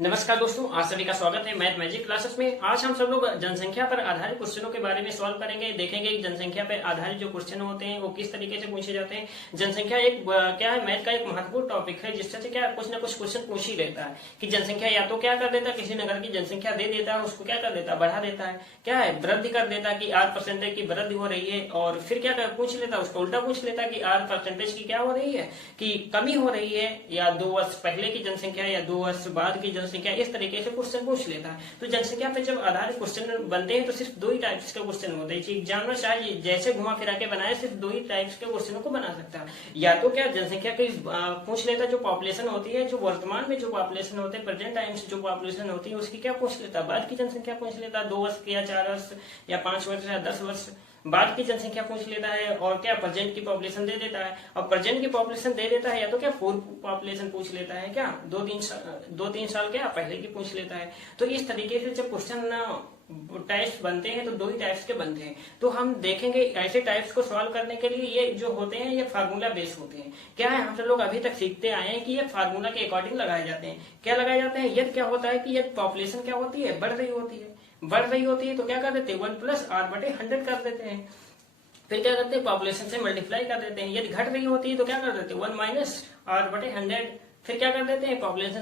नमस्कार दोस्तों, आज सभी का स्वागत है मैथ मैजिक क्लासेस में। आज हम सब लोग जनसंख्या पर आधारित क्वेश्चनों के बारे में सॉल्व करेंगे। देखेंगे कि जनसंख्या पर आधारित जो क्वेश्चन होते हैं वो किस तरीके से पूछे जाते हैं। जनसंख्या एक क्या है, मैथ का एक महत्वपूर्ण टॉपिक है जिससे से क्या कुछ ना कुछ क्वेश्चन पूछ ही लेता है कि जनसंख्या या तो क्या कर देता है, किसी नगर की जनसंख्या दे देता है, उसको क्या कर देता है, बढ़ा देता है, क्या है वृद्धि कर देता है कि R% की वृद्धि हो रही है, और फिर क्या पूछ लेता है, उसको उल्टा पूछ लेता है कि R% की क्या हो रही है, कि कमी हो रही है, या 2 वर्ष पहले की जनसंख्या या 2 वर्ष बाद की जनसंख्या, इस तरीके से क्वेश्चन पूछ लेता है। तो जनसंख्या पे जब आधारित क्वेश्चन बनते हैं तो सिर्फ 2 ही टाइप्स के क्वेश्चन होते हैं। एग्जामिनर चाहे जैसे घुमा फिरा के बनाए, सिर्फ 2 ही टाइप्स के क्वेश्चनों को बना सकता है। या तो क्या जनसंख्या की पूछ लेता है, जो पॉपुलेशन होती है, जो वर्तमान में जो पॉपुलेशन होते हैं, प्रेजेंट टाइम से जो पॉपुलेशन होती है उसकी क्या पूछ लेता है, बाद की जनसंख्या पूछ लेता है, 2 वर्ष या 4 वर्ष या 5 वर्ष या 10 वर्ष बाद की जनसंख्या पूछ लेता है, और क्या प्रेजेंट की पॉपुलेशन दे देता है। और प्रेजेंट की पॉपुलेशन दे देता है या तो क्या पूर्व पॉपुलेशन पूछ लेता है, क्या 2-3 साल क्या पहले की पूछ लेता है। तो इस तरीके से जब क्वेश्चन टाइप्स बनते हैं तो 2 ही टाइप्स के बनते हैं। तो हम देखेंगे ऐसे टाइप्स को सॉल्व करने के लिए ये जो होते हैं ये फार्मूला बेस होते हैं। क्या है, हम सब लोग अभी तक सीखते आए हैं कि ये फार्मूला के अकॉर्डिंग लगाए जाते हैं। क्या लगाए जाते हैं, यदि क्या होता है कि यदि पॉपुलेशन क्या होती है, बढ़ रही होती है तो क्या कर देते हैं, 1 + R/100 कर देते हैं। फिर क्या करते हैं, पॉपुलेशन से मल्टीप्लाई कर देते हैं। यदि घट रही होती है तो क्या कर देते हैं, 1 - R/100। फिर क्या कर देते हैं, पॉपुलेशन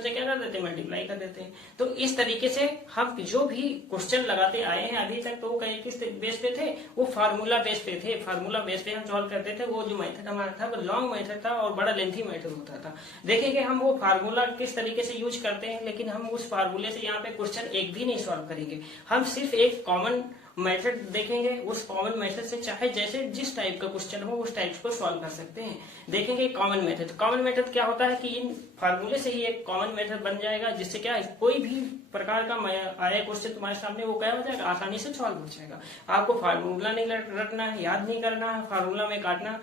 से क्या कर देते हैं, मल्टीप्लाई कर देते हैं। तो इस तरीके से हम जो भी क्वेश्चन लगाते आए हैं अभी तक, तो वो कहीं किस बेस पे थे, वो फार्मूला बेस पे थे। फार्मूला बेस पे हम सॉल्व करते थे। वो जो मेथड हमारा था वो लॉन्ग मेथड था और बड़ा लेंथी मेथड होता था। देखेंगे हम वो फार्मूला किस तरीके से यूज करते हैं, लेकिन हम उस फार्मूले से यहाँ पे क्वेश्चन एक भी नहीं सॉल्व करेंगे। हम सिर्फ एक कॉमन मेथड देखेंगे, उस कॉमन मेथड से चाहे जैसे जिस टाइप का क्वेश्चन हो उस टाइप को सॉल्व कर सकते हैं। देखेंगे कॉमन मेथड क्या होता है कि इन फार्मूले से ही एक कॉमन मेथड बन जाएगा, जिससे क्या कोई भी प्रकार का आया क्वेश्चन तुम्हारे सामने वो क्या हो जाएगा, आसानी से सॉल्व हो जाएगा। आपको फार्मूला नहीं रटना है, याद नहीं करना है, फार्मूला में काटना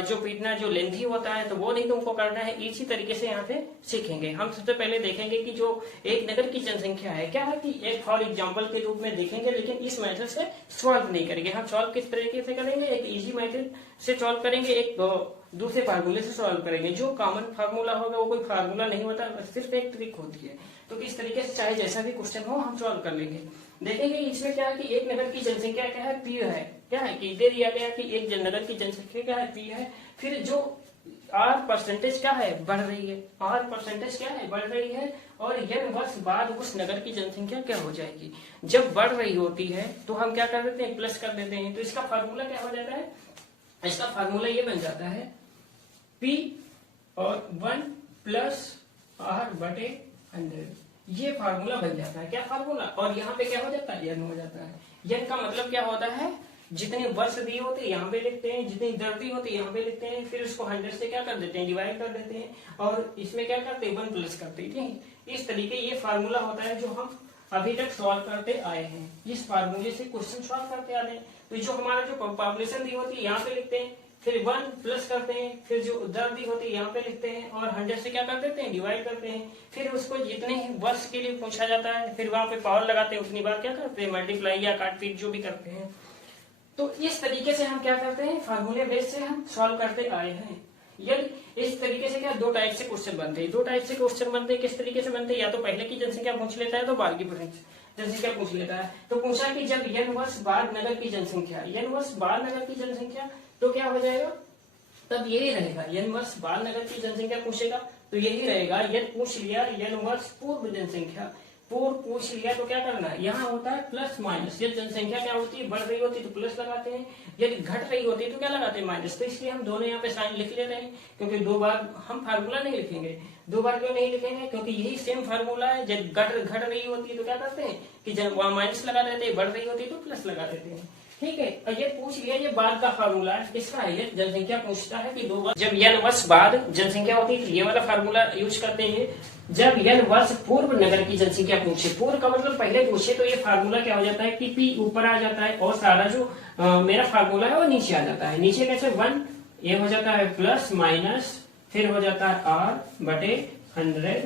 जो पीटना जो लेंथी होता है तो वो नहीं तुमको करना है। इसी तरीके से यहाँ पे सीखेंगे। हम सबसे पहले देखेंगे कि जो एक नगर की जनसंख्या है, क्या है कि एक फॉर एग्जाम्पल के रूप में देखेंगे, लेकिन इस मेथड से सॉल्व नहीं करेंगे। हम सॉल्व किस तरीके से करेंगे, एक इजी मेथड से सॉल्व करेंगे, एक दूसरे फार्मूले से सॉल्व करेंगे। जो कॉमन फार्मूला होगा वो कोई फार्मूला नहीं होता, सिर्फ एक ट्रिक होती है। तो इस तरीके से चाहे जैसा भी क्वेश्चन हो हम सॉल्व कर लेंगे। देखेंगे इसमें क्या है कि एक नगर की जनसंख्या क्या है, P है। क्या है कि दे दिया गया कि एक नगर की जनसंख्या क्या है, P है। फिर जो R% क्या है, बढ़ रही है, R% क्या है, बढ़ रही है, और n वर्ष बाद उस नगर की जनसंख्या क्या हो जाएगी। जब बढ़ रही होती है तो हम क्या कर देते हैं, प्लस कर देते हैं। तो इसका फार्मूला क्या हो जाता है, इसका फार्मूला ये बन जाता है P और 1 + R/100। ये फार्मूला बन जाता है। क्या फार्मूला, और यहाँ पे क्या हो जाता है, n हो जाता है। n का मतलब क्या होता है, जितने वर्ष दिए होते हैं यहाँ पे लिखते हैं, जितनी दर दी होती है यहाँ पे लिखते हैं, फिर उसको 100 से क्या कर देते हैं, डिवाइड कर देते हैं, और इसमें क्या करते हैं, 1 प्लस करते हैं। इस तरीके ये फार्मूला होता है जो हम अभी तक सॉल्व करते आए हैं। इस फार्मूले से क्वेश्चन सॉल्व करते आ रहे हैं। तो जो हमारा जो पॉपुलेशन दी होती है यहाँ पे लिखते हैं, फिर 1 प्लस करते हैं, फिर जो दर दी होती है यहाँ पे लिखते हैं, और 100 से क्या कर देते हैं, डिवाइड करते हैं। फिर उसको जितने ही वर्ष के लिए पूछा जाता है फिर वहां पे पावर लगाते हैं, उतनी बार क्या करते हैं, मल्टीप्लाई या काट पीट जो भी करते हैं। तो इस तरीके से हम क्या करते हैं, फार्मूले बेस से हम सॉल्व करते आए हैं। यदि इस तरीके से क्या 2 टाइप से क्वेश्चन बनते हैं। 2 टाइप से क्वेश्चन बनते हैं, किस तरीके से बनते हैं, या तो पहले की जनसंख्या पूछ लेता है तो बाद की जनसंख्या पूछ लेता है। तो पूछा कि जब n वर्ष बाद नगर की जनसंख्या, n वर्ष बाद नगर की जनसंख्या तो क्या हो जाएगा, तब यही रहेगा। n वर्ष बाद नगर की जनसंख्या पूछेगा तो यही रहेगा। यदि पूछ लिया n वर्ष पूर्व जनसंख्या, पूर्व पूछ लिया तो क्या करना है, यहाँ होता है प्लस माइनस। यदि जनसंख्या क्या होती है, बढ़ रही होती है तो प्लस लगाते हैं, यदि घट रही होती है तो क्या लगाते हैं, माइनस। तो इसलिए हम दोनों यहाँ पे साइन लिख लेते हैं, क्योंकि 2 बार हम फार्मूला नहीं लिखेंगे। 2 बार क्यों नहीं लिखेंगे, क्योंकि यही सेम फार्मूला है। जब घट रही होती है तो क्या करते हैं कि जब वहां माइनस लगा देते हैं, बढ़ रही होती है तो प्लस लगा देते हैं। ठीक है, और ये पूछ लिया, ये बाद का फार्मूला है, किसका है, ये जनसंख्या पूछता है कि 2 वर्ष जब n वर्ष बाद जनसंख्या होती है, ये वाला फार्मूला यूज करते हैं। जब n वर्ष पूर्व नगर की जनसंख्या पूछे, पूर्व का मतलब पहले पूछे, तो ये फार्मूला क्या हो जाता है कि P ऊपर आ जाता है और सारा जो मेरा फार्मूला है वो नीचे आ जाता है। नीचे कैसे, 1 ये हो जाता है प्लस माइनस, फिर हो जाता है R/100।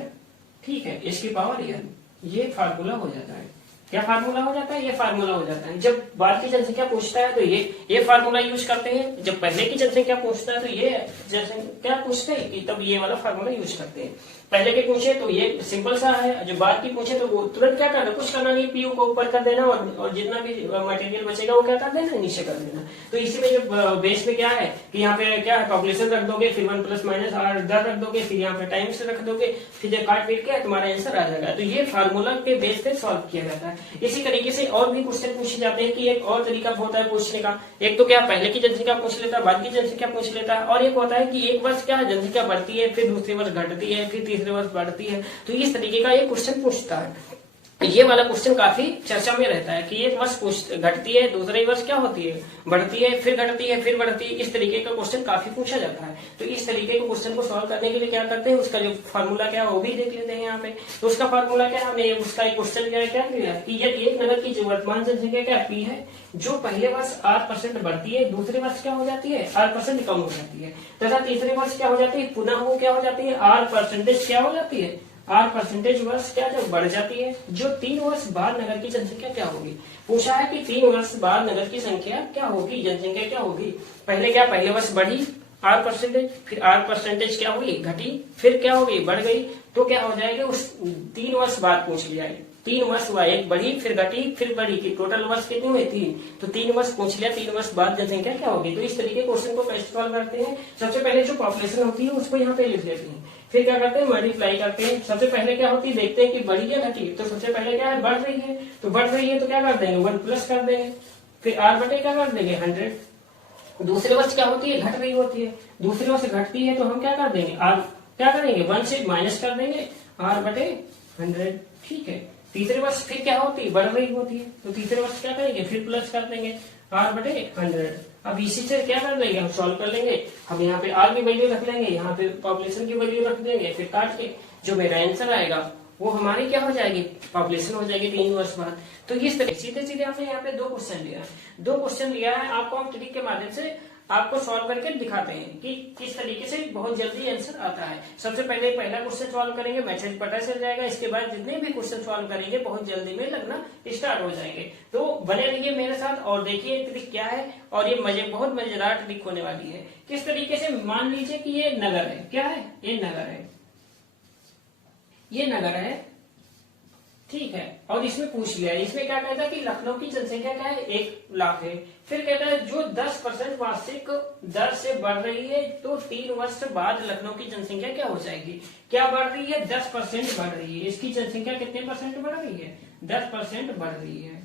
ठीक है, इसकी पावर n, ये फार्मूला हो जाता है। क्या फार्मूला हो जाता है, ये फार्मूला हो जाता है। जब बाद की जनसंख्या पूछता है तो ये फार्मूला यूज करते हैं। जब पहले की जनसंख्या पूछता है तो ये जनसंख्या पूछते हैं कि तब ये वाला फार्मूला यूज करते हैं। पहले के पूछे तो ये सिंपल सा है, जो बाद की पूछे तो वो तुरंत क्या करना, कुछ करना नहीं, पीयू को ऊपर कर देना और जितना भी मटेरियल बचेगा वो क्या कर देना, नीचे कर देना। तो इसी में जो बेस में क्या है कि यहाँ पे क्या है, पॉपुलेशन रख दोगे, फिर 1 प्लस माइनस आर दर रख दोगे, फिर यहाँ पे टाइम्स रख दोगे, फिर जब काट पीट के तुम्हारा आंसर आ जाएगा। तो ये फार्मूला के बेस पे सॉल्व किया जाता है। इसी तरीके से और भी क्वेश्चन पूछे जाते हैं कि एक और तरीका होता है पूछने का, एक तो क्या पहले की जनसंख्या पूछ लेता है, बाद की जनसंख्या पूछ लेता है, और एक होता है कि एक वर्ष क्या जनसंख्या बढ़ती है, फिर दूसरे वर्ष घटती है, फिर तीसरे वर्ष बढ़ती है। तो इस तरीके का एक क्वेश्चन पूछता है। ये वाला क्वेश्चन काफी चर्चा में रहता है कि एक वर्ष घटती है, दूसरे वर्ष क्या होती है, बढ़ती है, फिर घटती है, फिर बढ़ती है। इस तरीके का क्वेश्चन काफी पूछा जाता है। तो इस तरीके के क्वेश्चन को सॉल्व करने के लिए क्या करते हैं, उसका जो फार्मूला क्या है वो भी देख लेते हैं यहाँ पे। तो उसका फार्मूला क्या है, हमने उसका एक क्वेश्चन क्या किया कि यदि एक नगर की जो वर्तमान जनसंख्या क्या पी है, जो पहले वर्ष 8% बढ़ती है, दूसरे वर्ष क्या हो जाती है 8% कम हो जाती है, तथा तीसरे वर्ष क्या हो जाती है, पुनः वो क्या हो जाती है 8% क्या हो जाती है, 8% वर्ष क्या जब बढ़ जाती है। जो 3 वर्ष बाद नगर की जनसंख्या क्या होगी, पूछा है कि 3 वर्ष बाद नगर की संख्या क्या होगी, जनसंख्या क्या होगी। पहले क्या, पहले वर्ष बढ़ी 8%, फिर 8% क्या हुई, घटी, फिर क्या होगी, बढ़ गई। तो क्या हो जाएगा, उस 3 वर्ष बाद पूछ लिया है, 3 वर्ष हुआ, एक बढ़ी फिर घटी फिर बढ़ी, की टोटल वर्ष कितने हुए 3, तो 3 वर्ष पूछ लिया, 3 वर्ष बाद जनसंख्या क्या होगी। तो इस तरीके क्वेश्चन को कैसे सॉल्व करते हैं, सबसे पहले जो पॉपुलेशन होती है उसको यहाँ पे लिख लेते हैं, फिर क्या करते हैं मल्टीप्लाई करते हैं। सबसे पहले क्या होती है, देखते हैं कि बढ़ी या घटी, तो सबसे पहले क्या है, बढ़ रही है, तो बढ़ रही है तो क्या कर देंगे 1 प्लस कर देंगे, फिर आर बटे क्या कर देंगे 100। दूसरे वर्ष क्या होती है, घट रही होती है, दूसरे वर्ष घटती है तो हम क्या कर देंगे, आर क्या करेंगे 1 से माइनस कर देंगे, आर बटे 100, ठीक है। तीसरे वर्ष फिर क्या होती है, बढ़ रही होती है, तो तीसरे वर्ष क्या करेंगे, फिर प्लस कर देंगे, आर बटे 100। अब इसी से क्या कर देंगे, हम सॉल्व कर लेंगे। हम यहाँ पे आर की वैल्यू रख लेंगे, यहाँ पे पॉपुलेशन की वैल्यू रख देंगे, फिर काट के जो मेरा आंसर आएगा वो हमारी क्या हो जाएगी, पॉपुलेशन हो जाएगी 3 वर्ष बाद। तो इस तरह सीधे सीधे हमने यहाँ पे 2 क्वेश्चन लिया है, 2 क्वेश्चन लिया है, आपको हम ट्रिक के माध्यम से आपको सॉल्व करके दिखाते हैं कि किस तरीके से बहुत जल्दी आंसर आता है। सबसे पहले पहला क्वेश्चन सॉल्व करेंगे, मैसेज पता चल जाएगा, इसके बाद जितने भी क्वेश्चन सॉल्व करेंगे बहुत जल्दी में लगना स्टार्ट हो जाएंगे। तो बने रहिए मेरे साथ और देखिए ट्रिक क्या है, और ये बहुत मजेदार ट्रिक होने वाली है। किस तरीके से, मान लीजिए कि ये नगर है, क्या है, ये नगर है, ये नगर है, ठीक है, और इसमें पूछ लिया है, इसमें क्या कहता है कि लखनऊ की जनसंख्या क्या है 1 लाख है। फिर कहता है जो 10% वार्षिक दर से बढ़ रही है, तो 3 वर्ष बाद लखनऊ की जनसंख्या क्या हो जाएगी, क्या बढ़ रही है 10% बढ़ रही है। इसकी जनसंख्या कितने % बढ़ रही है, 10% बढ़ रही है,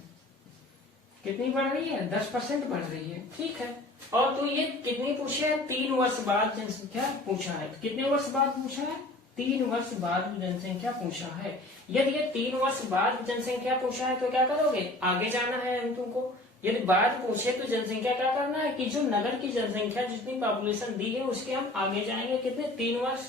कितनी बढ़ रही है 10% बढ़ रही है, ठीक है। और तो ये कितनी पूछे है, 3 वर्ष बाद जनसंख्या पूछा है, कितने वर्ष बाद पूछा है, 3 वर्ष बाद जनसंख्या पूछा है। यदि ये 3 वर्ष बाद जनसंख्या पूछा है तो क्या करोगे, आगे जाना है हम तुमको। यदि बाद पूछे तो जनसंख्या क्या करना है कि जो नगर की जनसंख्या जितनी पॉपुलेशन दी है उसके हम आगे जाएंगे, कितने 3 वर्ष।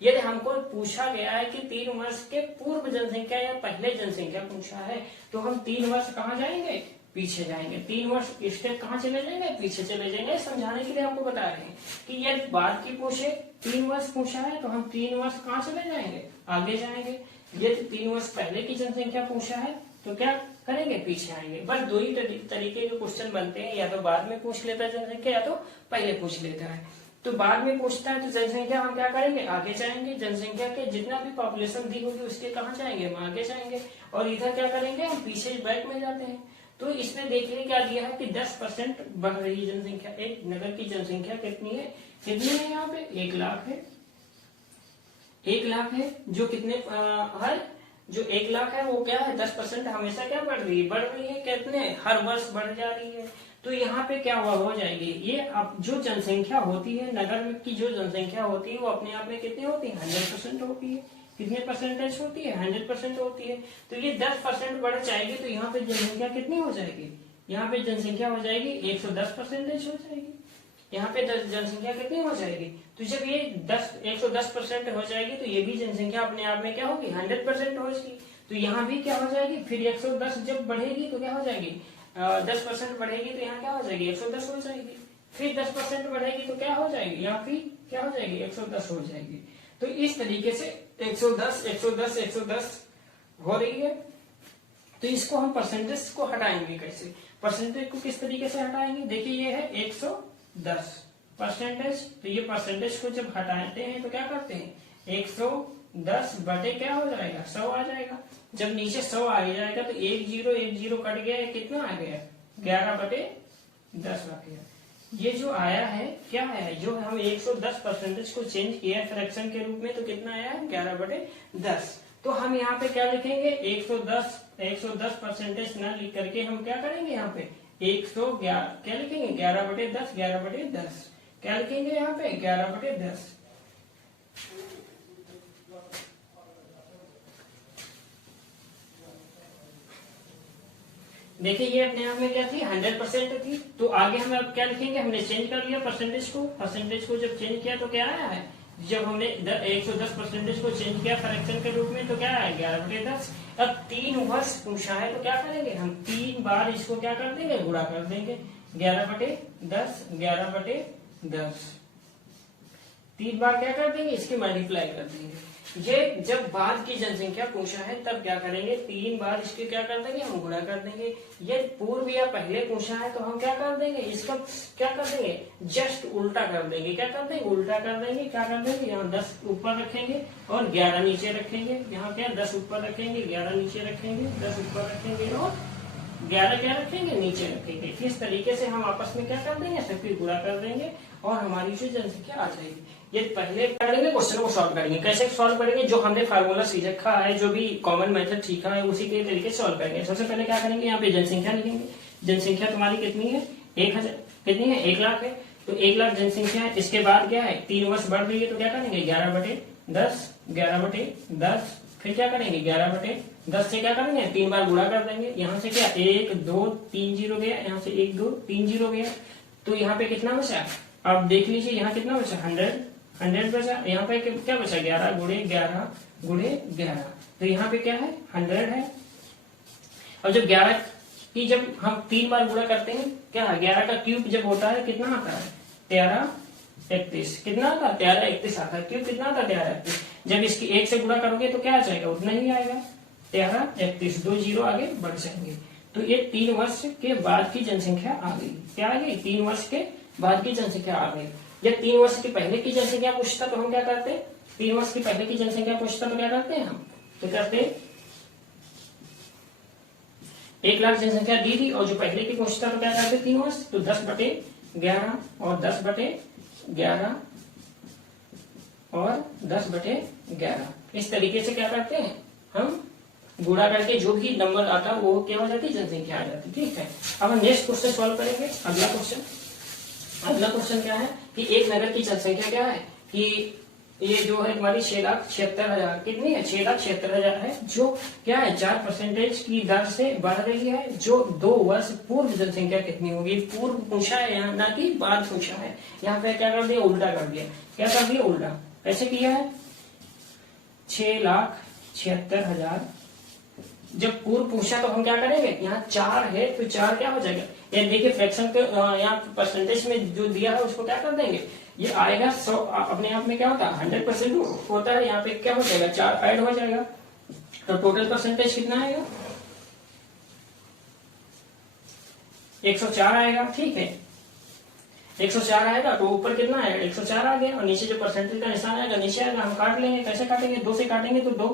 यदि हमको पूछा गया है कि 3 वर्ष के पूर्व जनसंख्या या पहले जनसंख्या पूछा है, तो हम 3 वर्ष कहाँ जाएंगे, पीछे जाएंगे। 3 वर्ष स्टेप कहाँ चले जाएंगे, पीछे चले जाएंगे। समझाने के लिए आपको बता रहे हैं कि यदि बाद की पूछे 3 वर्ष पूछा है तो हम 3 वर्ष कहाँ चले जाएंगे, आगे जाएंगे। यदि 3 वर्ष पहले की जनसंख्या पूछा है तो क्या करेंगे, पीछे आएंगे। बस 2 ही तरीके के क्वेश्चन बनते हैं, या तो बाद में पूछ लेता है जनसंख्या, या तो पहले पूछ लेता है। तो बाद में पूछता है तो जनसंख्या हम क्या करेंगे, आगे जाएंगे। जनसंख्या के जितना भी पॉपुलेशन दी होगी उसके कहाँ जाएंगे, हम आगे जाएंगे। और इधर क्या करेंगे, हम पीछे बैक में जाते हैं। तो इसमें देखिए क्या दिया है कि 10% बढ़ रही है जनसंख्या। एक नगर की जनसंख्या कितनी है, यहाँ पे 1 लाख है, 1 लाख है, जो कितने हर जो 1 लाख है वो क्या है 10% हमेशा क्या बढ़ रही है, कितने हर वर्ष बढ़ जा रही है। तो यहाँ पे क्या हो जाएगी, ये अब जो जनसंख्या होती है नगर की, जो जनसंख्या होती है वो अपने आप में कितनी होती है 100% होती है। कितने परसेंटेज होती है, 100% होती है। तो ये 10% बढ़ जाएगी तो यहाँ पे जनसंख्या कितनी हो जाएगी, यहाँ पे जनसंख्या हो जाएगी 110% हो जाएगी। यहाँ पे जनसंख्या कितनी हो जाएगी, तो जब ये 110% हो जाएगी तो ये भी जनसंख्या अपने आप में क्या होगी 100% हो जाएगी। तो यहाँ भी क्या हो जाएगी, फिर 110 जब बढ़ेगी तो क्या हो जाएगी 10% बढ़ेगी तो यहाँ क्या हो जाएगी 110 हो जाएगी। फिर 10% बढ़ेगी तो क्या हो जाएगी, यहाँ फिर क्या हो जाएगी 110 हो जाएगी। तो इस तरीके से 110 110 110 हो रही है। तो इसको हम परसेंटेज को हटाएंगे कैसे, परसेंटेज को किस तरीके से हटाएंगे, देखिए ये है 110 परसेंटेज। तो ये परसेंटेज को जब हटाते हैं तो क्या करते हैं 110 10 बटे क्या हो जाएगा 100 आ जाएगा। जब नीचे 100 आ जाएगा तो 1 0 कट गया, कितना आ गया 11/10 आ गया। ये जो आया है क्या है, जो हम 110% को चेंज किया है फ्रैक्शन के रूप में, तो कितना आया है 11/10। तो हम यहाँ पे क्या लिखेंगे 110% ना लिख करके हम क्या करेंगे यहाँ पे 111 क्या लिखेंगे 11/10 11/10 क्या लिखेंगे यहाँ पे 11/10। देखिए ये अपने आप में क्या थी 100% थी, तो आगे हम अब क्या लिखेंगे, हमने चेंज कर लिया परसेंटेज को जब चेंज किया तो क्या आया है, जब हमने 110% को चेंज किया फ्रैक्शन के रूप में तो क्या आया 11/10। अब 3 वर्ष पूछा है तो क्या करेंगे हम 3 बार इसको क्या कर देंगे गुणा कर देंगे 11/10 11/10 3 बार क्या कर देंगे इसकी मल्टीप्लाई कर देंगे। ये जब बाद की जनसंख्या पूछा है तब क्या करेंगे 3 बार इसके क्या कर देंगे हम गुणा कर देंगे। ये पूर्व या पहले पूछा है तो हम क्या कर देंगे इसका क्या कर देंगे जस्ट उल्टा कर देंगे, क्या कर देंगे उल्टा कर देंगे। क्या कर देंगे यहाँ 10 ऊपर रखेंगे और 11 नीचे रखेंगे, यहाँ क्या 10 ऊपर रखेंगे 11 नीचे रखेंगे, 10 ऊपर रखेंगे और 11 क्या रखेंगे नीचे रखेंगे। इस तरीके से हम आपस में क्या कर देंगे सबकी गुणा कर देंगे और हमारी जो जनसंख्या आ जाएगी। ये पहले करेंगे क्वेश्चन को सॉल्व करेंगे, कैसे सॉल्व करेंगे जो हमने फार्मूला सीखा है, जो भी कॉमन मेथड सीखा है उसी के तरीके से सॉल्व करेंगे। सबसे पहले क्या करेंगे यहाँ पे जनसंख्या लिखेंगे। जनसंख्या तुम्हारी कितनी है 1000 कितनी है 1 लाख है, तो 1 लाख जनसंख्या है। इसके बाद क्या है 3 वर्ष बढ़ रही है तो क्या करेंगे 11/10 11/10 फिर क्या करेंगे 11/10 से क्या करेंगे 3 बार गुणा कर देंगे। यहाँ से क्या 1 2 3 0 गया, यहाँ से 1 2 3 0 गया, तो यहाँ पे कितना बचा आप देख लीजिए यहाँ कितना बचा 100 बचा। यहाँ पे क्या बचा 11 गुणे 11 तो यहाँ पे क्या है 100 है। और जब 11 की जब हम 3 बार गुणा करते हैं क्या 11 का क्यूब जब होता है कितना आता है 1331 कितना आता है 1331 आता है। क्यूब कितना आता है 1331। जब इसकी 1 से गुणा करोगे तो क्या आ जाएगा उतना ही आएगा 1331 2 0 आगे बढ़ जाएंगे। तो ये 3 वर्ष के बाद की जनसंख्या आ गई। क्या आ गई 3 वर्ष के बाद की जनसंख्या आ गई। जब 3 वर्ष की पहले की जनसंख्या पूछता तो हम क्या करते 3 वर्ष की पहले की जनसंख्या पूछता तो क्या करते हैं हम तो करते 1 लाख जनसंख्या दी थी और जो पहले की पूछता तो क्या करते 3 वर्ष तो 10/11 और 10/11 और 10/11 इस तरीके से क्या करते हैं हम गुणा करके जो भी नंबर आता है वो क्या हो जाती है जनसंख्या आ जाती है। ठीक है, अब हम नेक्स्ट क्वेश्चन सॉल्व करेंगे। अगला क्वेश्चन क्या है कि एक नगर की जनसंख्या क्या है कि ये जो है तुम्हारी 6,76,000 कितनी है 6,76,000 है, जो क्या है 4% की दर से बढ़ रही है। जो 2 वर्ष पूर्व जनसंख्या कितनी होगी पूर्व पूछा है यहाँ ना कि बाद पूछा है। यहाँ पे क्या कर दिया उल्टा कर दिया। क्या कर दिया उल्टा कैसे किया है 6,76,000 जब पूर्व पूछा तो हम क्या करेंगे यहाँ 4 है तो 4 क्या हो जाएगा ये देखिए फ्रैक्शन के यहाँ परसेंटेज में जो दिया है उसको क्या कर देंगे ये आएगा 100 अपने आप में क्या होता है 100% होता है। यहाँ पे क्या हो जाएगा 4 ऐड हो जाएगा तो टोटल परसेंटेज कितना आएगा 104 आएगा। ठीक है 104 आएगा तो ऊपर कितना आएगा 104 आ गया और नीचे जो परसेंटेज का निशान आएगा नीचे आएगा। हम काट लेंगे कैसे काटेंगे 2 से काटेंगे तो 2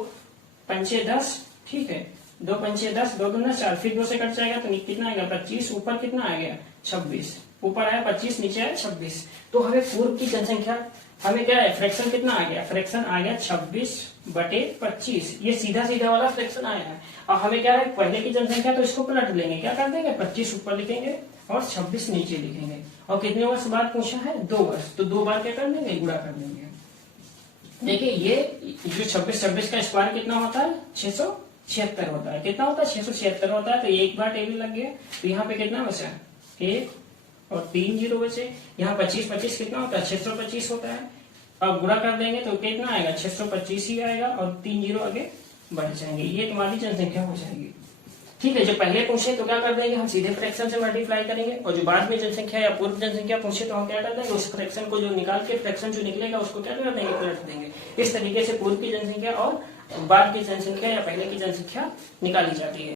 पंचे 10 ठीक है 2 पंचे 10 2 दूना 4 फिर 2 से कट जाएगा तो कितना आएगा 25 ऊपर कितना आ गया 26 ऊपर आया 25 नीचे आया 26। तो हमें पूर्व की जनसंख्या हमें क्या है फ्रैक्शन कितना आ गया फ्रैक्शन आ गया 26/25 ये सीधा सीधा वाला फ्रैक्शन आया है। और हमें क्या है पहले की जनसंख्या तो इसको पलट लेंगे क्या कर देंगे 25 ऊपर लिखेंगे और 26 नीचे लिखेंगे। और कितने वर्ष बाद पूछा है 2 वर्ष तो 2 बार क्या कर देंगे गुणा कर देंगे। देखिए ये जो 26 का स्क्वायर कितना होता है 676 होता है। कितना होता है 676 होता है। तो एक बार टेबल लग गया तो यहाँ पे कितना बचा 1 और 3 0 बचे। यहाँ 25 कितना होता है 625 होता है। अब गुणा कर देंगे तो कितना आएगा 625 ही आएगा और 3 0 आगे बढ़ जाएंगे। ये तुम्हारी जनसंख्या हो जाएगी। ठीक है, जो पहले पूछे तो क्या कर देंगे हम सीधे फ्रैक्शन से मल्टीप्लाई करेंगे और जो बाद में जनसंख्या या पूर्व जनसंख्या पूछे तो हम क्या कर देंगे उस फ्रैक्शन को जो निकाल के फ्रैक्शन जो निकलेगा उसको क्या कर देंगे पलट देंगे। इस तरीके से पूर्व की जनसंख्या और बाद की जनसंख्या या पहले की जनसंख्या निकाली जाती है।